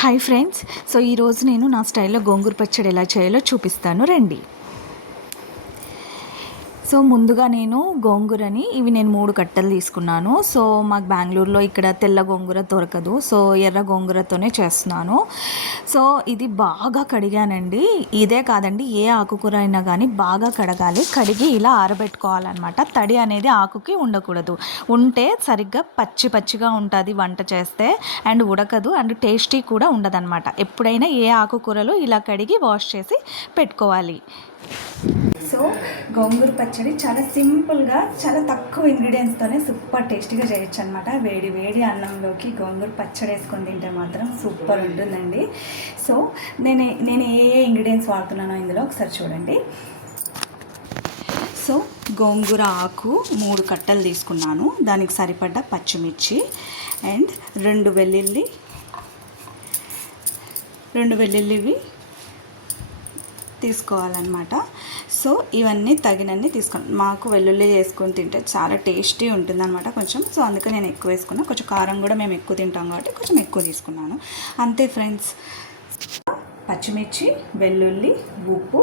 Hi friends. So ఈరోజు నేను నా స్టైల్లో గోంగూర పచ్చడి ఎలా చేయాలో చూపిస్తాను రండి. సో ముందుగా నేను గోంగూరని నేను 3 కట్టలు తీసుకున్నాను. సో మాకు బెంగళూరులో ఇక్కడ తెల్ల గోంగూర దొరకదు. సో ఎర్ర గోంగూరతోనే చేస్తున్నాను. సో ఇది బాగా కడిగానండి. ఇదే కాదండి, ఏ ఆకుకూర అయినా కానీ బాగా కడగాలి. కడిగి ఇలా ఆరబెట్టుకోవాలన్నమాట. తడి అనేది ఆకుకి ఉండకూడదు. ఉంటే సరిగ్గా పచ్చిగా ఉంటుంది వంట చేస్తే, అండ్ ఉడకదు, అండ్ టేస్టీ కూడా ఉండదన్నమాట. ఎప్పుడైనా ఏ ఆకుకూరలు ఇలా కడిగి వాష్ చేసి పెట్టుకోవాలి. సో గోంగూర పచ్చడి చాలా సింపుల్గా, చాలా తక్కువ ఇంగ్రీడియంట్స్తోనే సూపర్ టేస్టీగా చేయొచ్చు అనమాట. వేడి అన్నంలోకి గోంగూర పచ్చడి వేసుకొని తింటే మాత్రం సూపర్ ఉంటుందండి. సో నేను ఏ ఇంగ్రీడియంట్స్ వాడుతున్నానో ఇందులో ఒకసారి చూడండి. సో గోంగూర ఆకు 3 కట్టలు తీసుకున్నాను. దానికి సరిపడ్డ పచ్చిమిర్చి అండ్ 2 వెల్లుల్లివి తీసుకోవాలన్నమాట. సో ఇవన్నీ తగినన్ని తీసుకోండి. మాకు వెల్లుల్లి వేసుకొని తింటే చాలా టేస్టీ ఉంటుందన్నమాట కొంచెం. సో అందుకని నేను ఎక్కువ వేసుకున్నాను. కొంచెం కారం కూడా మేము ఎక్కువ తింటాం కాబట్టి కొంచెం ఎక్కువ తీసుకున్నాను. అంతే ఫ్రెండ్స్. పచ్చిమిర్చి, వెల్లుల్లి, ఉప్పు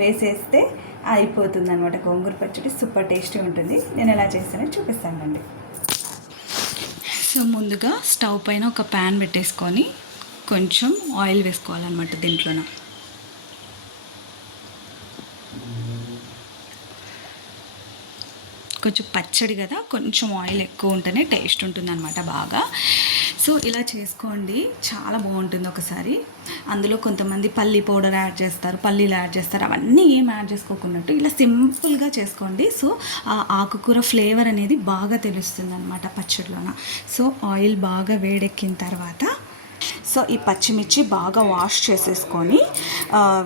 వేసేస్తే అయిపోతుంది అనమాట. గోంగూర పచ్చడి సూపర్ టేస్టీ ఉంటుంది. నేను ఎలా చేస్తానో చూపిస్తానండి. సో ముందుగా స్టవ్ పైన ఒక ప్యాన్ పెట్టేసుకొని కొంచెం ఆయిల్ వేసుకోవాలన్నమాట. దీంట్లోన కొంచెం పచ్చడి కదా, కొంచెం ఆయిల్ ఎక్కువ ఉంటేనే టేస్ట్ ఉంటుందన్నమాట బాగా. సో ఇలా చేసుకోండి, చాలా బాగుంటుంది. ఒకసారి అందులో కొంతమంది పల్లి పౌడర్ యాడ్ చేస్తారు, పల్లీలు యాడ్ చేస్తారు. అవన్నీ ఏం యాడ్ చేసుకోకున్నట్టు ఇలా సింపుల్గా చేసుకోండి. సో ఆ ఆకుకూర ఫ్లేవర్ అనేది బాగా తెలుస్తుంది అనమాట పచ్చడిలోన. సో ఆయిల్ బాగా వేడెక్కిన తర్వాత సో ఈ పచ్చిమిర్చి బాగా వాష్ చేసేసుకొని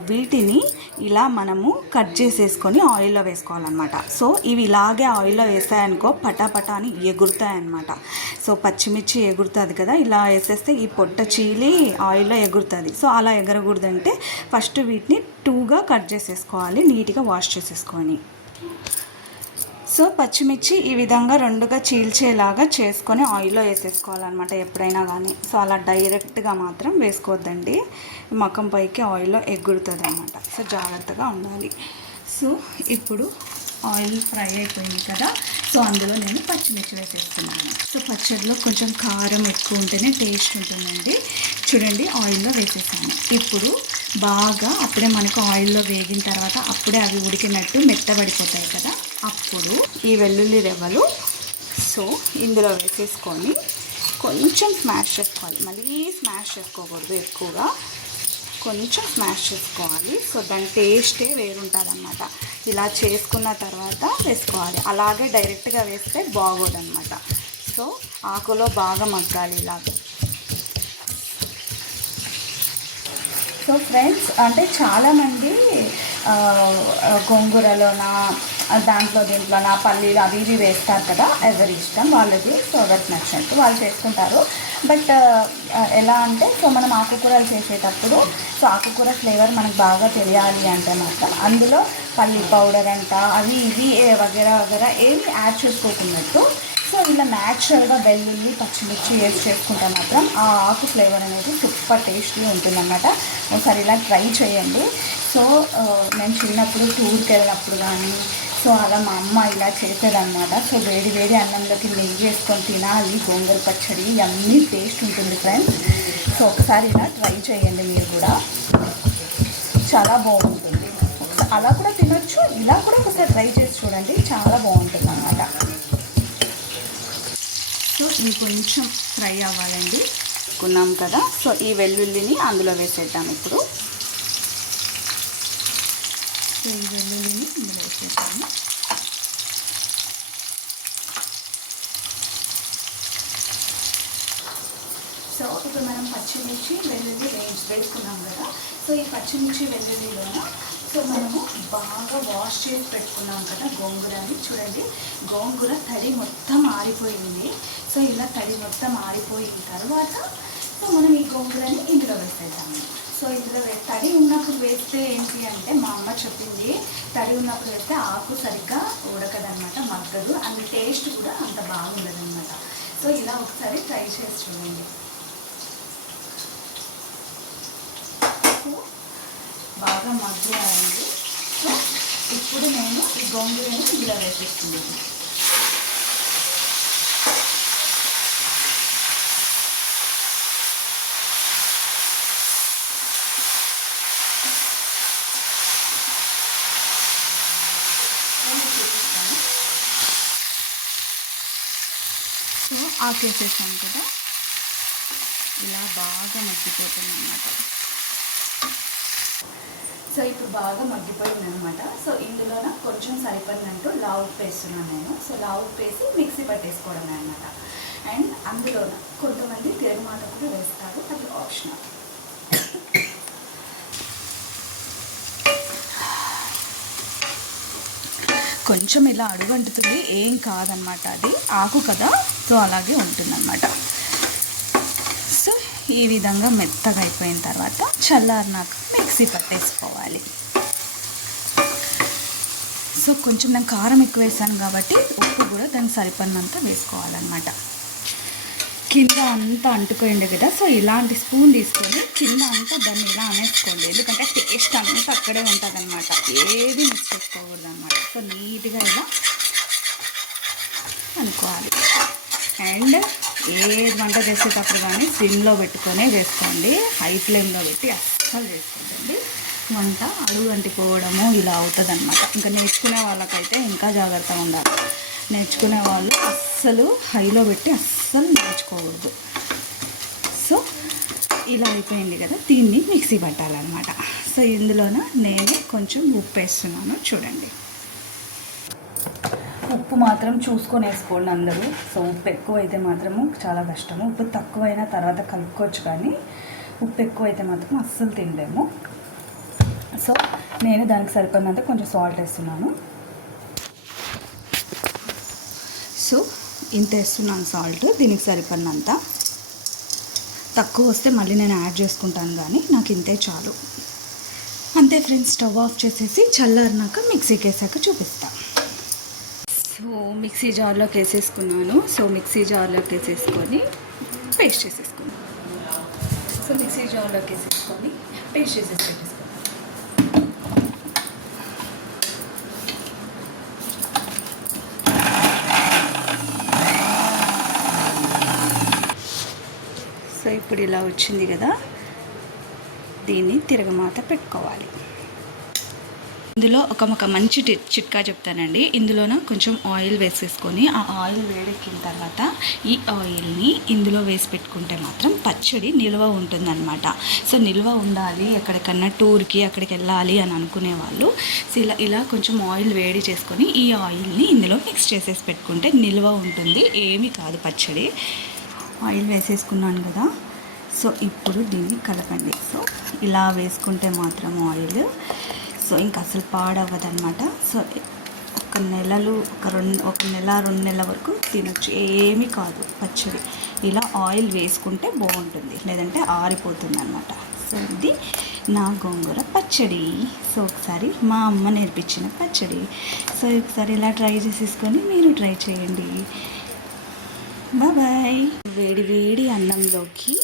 వీటిని ఇలా మనము కట్ చేసేసుకొని ఆయిల్లో వేసుకోవాలన్నమాట. సో ఇవి ఇలాగే ఆయిల్లో వేసాయనుకో పటాపటా అని ఎగురుతాయన్నమాట. సో పచ్చిమిర్చి ఎగురుతుంది కదా, ఇలా వేసేస్తే ఈ పొట్ట చీలి ఆయిల్లో ఎగురుతుంది. సో అలా ఎగరకూడదంటే ఫస్ట్ వీటిని 2గా కట్ చేసేసుకోవాలి, నీట్గా వాష్ చేసేసుకొని. సో పచ్చిమిర్చి ఈ విధంగా 2గా చీల్చేలాగా చేసుకొని ఆయిల్లో వేసేసుకోవాలన్నమాట ఎప్పుడైనా కానీ. సో అలా డైరెక్ట్గా మాత్రం వేసుకోవద్దండి, మకం పైకి ఆయిల్లో ఎగురుతుంది అన్నమాట. సో జాగ్రత్తగా ఉండాలి. సో ఇప్పుడు ఆయిల్ ఫ్రై అయిపోయింది కదా, సో అందులో నేను పచ్చిమిర్చి వేసేస్తున్నాను. సో పచ్చడిలో కొంచెం కారం ఎక్కువ ఉంటేనే టేస్ట్ ఉంటుందండి. చూడండి ఆయిల్లో వేసేసాను. ఇప్పుడు బాగా అప్పుడే మనకు ఆయిల్లో వేగిన తర్వాత అప్పుడే అవి ఉడికినట్టు మెత్తబడిపోతాయి కదా, అప్పుడు ఈ వెల్లుల్లి రెవ్వలు సో ఇందులో వేసేసుకొని కొంచెం స్మాష్ చేసుకోవాలి. మళ్ళీ స్మాష్ చేసుకోకూడదు, ఎక్కువగా కొంచెం స్మాష్ చేసుకోవాలి. సో దాని టేస్టే వేరుంటుంది అన్నమాట. ఇలా చేసుకున్న తర్వాత వేసుకోవాలి. అలాగే డైరెక్ట్గా వేస్తే బాగోదన్నమాట. సో ఆకులో బాగా మగ్గాలి ఇలాగే. సో ఫ్రెండ్స్, అంటే చాలామంది గోంగూరలోన దీంట్లోన పల్లీలు అవి ఇవి వేస్తారు కదా, ఎవరి ఇష్టం వాళ్ళది. సో ఎవరికి నచ్చినట్టు వాళ్ళు చేసుకుంటారు. బట్ ఎలా అంటే, సో మనం ఆకుకూరలు చేసేటప్పుడు సో ఆకుకూర ఫ్లేవర్ మనకు బాగా తెలియాలి అంటే మాత్రం అందులో పల్లీ పౌడర్ అంట అవి ఇవి వగేరా ఏమి యాడ్ చేసుకోకున్నట్టు సో ఇలా న్యాచురల్గా వెల్లుల్లి పచ్చిమిర్చి వేసి చేసుకుంటే మాత్రం ఆ ఆకు ఫ్లేవర్ అనేది సూపర్ టేస్టీ ఉంటుందన్నమాట. ఒకసారి ఇలా ట్రై చేయండి. సో నేను చిన్నప్పుడు టూర్కి వెళ్ళినప్పుడు కానీ సో అలా మా అమ్మ ఇలా చేసేదన్నమాట. సో వేడి అన్నంలోకి నెయ్యి వేసుకొని తినాలి గోంగూర పచ్చడి, అన్నీ టేస్ట్ ఉంటుంది ఫ్రెండ్స్. సో ఒకసారి ఇలా ట్రై చేయండి మీరు కూడా, చాలా బాగుంటుంది. అలా కూడా తినొచ్చు, ఇలా కూడా ఒకసారి ట్రై చేసి చూడండి, చాలా బాగుంటుంది అన్నమాట. సో ఇవి కొంచెం ఫ్రై అవ్వాలండి. కొన్నాం కదా, సో ఈ వెల్లుల్లిని అందులో వేసేద్దాం ఇప్పుడు. సో ఈ వెల్లుల్లిని ఇందులో వేసేద్దాము. సో ఇప్పుడు మనం పచ్చిమిర్చి వెల్లుల్లి వేసుకున్నాం కదా. సో ఈ పచ్చిమిర్చి వెల్లుల్లిలోన సో మనము బాగా వాష్ చేసి పెట్టుకున్నాం కదా గోంగూరని. చూడండి గోంగూర తడి మొత్తం ఆరిపోయింది. సో ఇలా తడి మొత్తం ఆరిపోయిన తర్వాత సో మనం ఈ గోంగూరని ఇందులో వేసేద్దాము. సో ఇందులో తడి ఉన్నప్పుడు వేస్తే ఏంటి అంటే, మా అమ్మ చెప్పింది, తడి ఉన్నప్పుడు వేస్తే ఆకు సరిగ్గా ఉడకదనమాట, మగ్గదు, అండ్ టేస్ట్ కూడా అంత బాగుండదు అనమాట. సో ఇలా ఒకసారి ట్రై చేసి చూడండి. బాగా మగ్గాయండి. సో ఇప్పుడు నేను ఈ గోంగూరని ఇందులో వేసేస్తున్నాను. సో ఆకేసేసాను కదా, ఇలా బాగా మగ్గిపోతుంది అన్నమాట. సో ఇప్పుడు బాగా మగ్గిపోయింది అనమాట. సో ఇందులో కొంచెం సరిపడినట్టు లావు ఉప్పు వేస్తున్నాను నేను. సో లావు ఉప్పు వేసి మిక్సీ పట్టేసుకోవడమే అనమాట. అండ్ అందులో కొంతమంది తిరగమాత కూడా వేస్తారు, అది ఆప్షనల్. కొంచెం ఇలా అడుగంటుతుంది, ఏం కాదనమాట, అది ఆకు కదా, సో అలాగే ఉంటుందన్నమాట. సో ఈ విధంగా మెత్తగా అయిపోయిన తర్వాత చల్లారినాక మిక్సీ పట్టేసుకోవాలి. సో కొంచెం నేను కారం ఎక్కువ వేసాను కాబట్టి ఉప్పు కూడా దానికి సరిపడినంత వేసుకోవాలన్నమాట. కింద అంతా అంటుకోండి కదా, సో ఇలాంటి స్పూన్ తీసుకొని కింద అంతా దాన్ని ఇలా అనేసుకోండి, ఎందుకంటే టేస్ట్ అంతా అక్కడే ఉంటుంది అనమాట, ఏది మిక్స్ చేసుకోకూడదు అనమాట. సో నీట్గా ఇలా అనుకోవాలి. అండ్ ఏది వంట చేసేటప్పుడు కానీ సిమ్లో పెట్టుకొనే వేసుకోండి, హై ఫ్లేమ్లో పెట్టి అస్సలు వేసుకోండి. వంట అడుగు అంటిపోవడము ఇలా అవుతుంది అనమాట. ఇంకా నేర్చుకునే వాళ్ళకైతే ఇంకా జాగ్రత్తగా ఉండాలి. నేర్చుకునే వాళ్ళు అస్సలు హైలో పెట్టి అస్సలు నేర్చుకోకూడదు. సో ఇలా అయిపోయింది కదా, దీన్ని మిక్సీ పట్టాలన్నమాట. సో ఇందులోన నేను కొంచెం ఉప్పు వేస్తున్నాను, చూడండి. ఉప్పు మాత్రం చూసుకొని వేసుకోండి అందరూ. సో ఉప్పు ఎక్కువ అయితే మాత్రము చాలా కష్టము, ఉప్పు తక్కువైనా తర్వాత కలుపుకోవచ్చు, కానీ ఉప్పు ఎక్కువ అయితే మాత్రం అస్సలు తినలేము. సో నేను దానికి సరిపడినంత కొంచెం సాల్ట్ వేస్తున్నాను. సో ఇంత వేస్తున్నాను సాల్ట్, దీనికి సరిపడినంత. తక్కువ వస్తే మళ్ళీ నేను యాడ్ చేసుకుంటాను, కానీ నాకు ఇంతే చాలు. అంతే ఫ్రెండ్స్, స్టవ్ ఆఫ్ చేసేసి చల్లారినాక మిక్సీకి వేసాక చూపిస్తా. సో మిక్సీ జార్లోకి వేసేసుకున్నాను. సో మిక్సీ జార్లోకి వేసేసుకొని పేస్ట్ చేసేసుకున్నాను. సో మిక్సీ జార్లోకి వేసేసుకొని పేస్ట్ చేసేసుకుంటాను. సో ఇప్పుడు ఇలా వచ్చింది కదా, దీన్ని తిరగమాత పెట్టుకోవాలి. ఇందులో ఒక మంచి చిట్కా చెప్తానండి. ఇందులోన కొంచెం ఆయిల్ వేసేసుకొని ఆ ఆయిల్ వేడెక్కిన తర్వాత ఈ ఆయిల్ని ఇందులో వేసి పెట్టుకుంటే మాత్రం పచ్చడి నిల్వ ఉంటుందన్నమాట. సో నిల్వ ఉండాలి, ఎక్కడికన్నా టూర్కి అక్కడికి వెళ్ళాలి అని అనుకునే వాళ్ళు ఇలా కొంచెం ఆయిల్ వేడి చేసుకొని ఈ ఆయిల్ని ఇందులో మిక్స్ చేసేసి పెట్టుకుంటే నిల్వ ఉంటుంది, ఏమీ కాదు పచ్చడి. ఆయిల్ వేసేసుకున్నాను కదా, సో ఇప్పుడు దీన్ని కలపండి. సో ఇలా వేసుకుంటే మాత్రం ఆయిల్ సో ఇంకా అసలు పాడవ్వదన్నమాట. సో ఒక నెల 2 నెలల వరకు తినొచ్చు, ఏమీ కాదు పచ్చడి. ఇలా ఆయిల్ వేసుకుంటే బాగుంటుంది, లేదంటే ఆరిపోతుంది అన్నమాట. సో ఇది నా గోంగూర పచ్చడి. సో ఒకసారి మా అమ్మ నేర్పించిన పచ్చడి. సో ఒకసారి ఇలా ట్రై చేసేసుకొని మీరు ట్రై చేయండి. బాయ్. వేడి వేడి అన్నంలోకి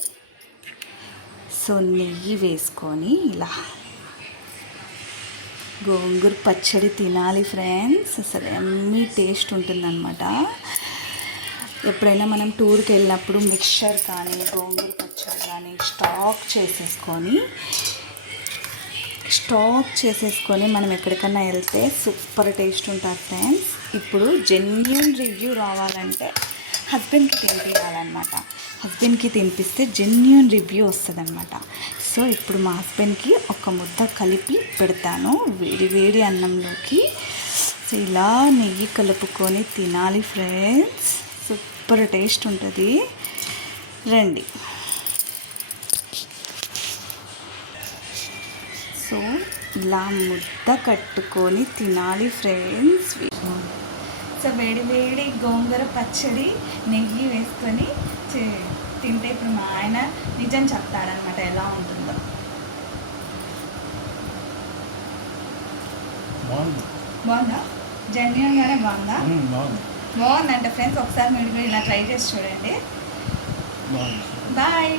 సో నెయ్యి వేసుకొని ఇలా గోంగూర పచ్చడి తినాలి ఫ్రెండ్స్. అసలు ఎమ్మీ టేస్ట్ ఉంటుందన్నమాట. ఎప్పుడైనా మనం టూర్కి వెళ్ళినప్పుడు మిక్చర్ కానీ గోంగూర పచ్చడి కానీ స్టాక్ చేసేసుకొని మనం ఎక్కడికన్నా వెళ్తే సూపర్ టేస్ట్ ఉంటుంది ఫ్రెండ్స్. ఇప్పుడు జెన్యూన్ రివ్యూ రావాలంటే హస్బెండ్కి తినిపించాలన్నమాట. హస్బెండ్కి తినిపిస్తే జెన్యూన్ రివ్యూ వస్తుందన్నమాట. సో ఇప్పుడు మా హస్బెండ్కి ఒక ముద్ద కలిపి పెడతాను వేడి వేడి అన్నంలోకి. సో ఇలా నెయ్యి కలుపుకొని తినాలి ఫ్రెండ్స్, సూపర్ టేస్ట్ ఉంటుంది. రండి. సో ఇలా ముద్ద కట్టుకొని తినాలి ఫ్రెండ్స్. సో వేడి వేడి గోంగూర పచ్చడి నెయ్యి వేసుకొని తింటే ఇప్పుడు మా ఆయన నిజం చెప్తాడనమాట ఎలా ఉంటుందో. బాగుందా? జెన్యూన్గానే బాగుందా? బాగుందంటే ఫ్రెండ్స్ ఒకసారి మీరు ఇలా ట్రై చేసి చూడండి. బాయ్.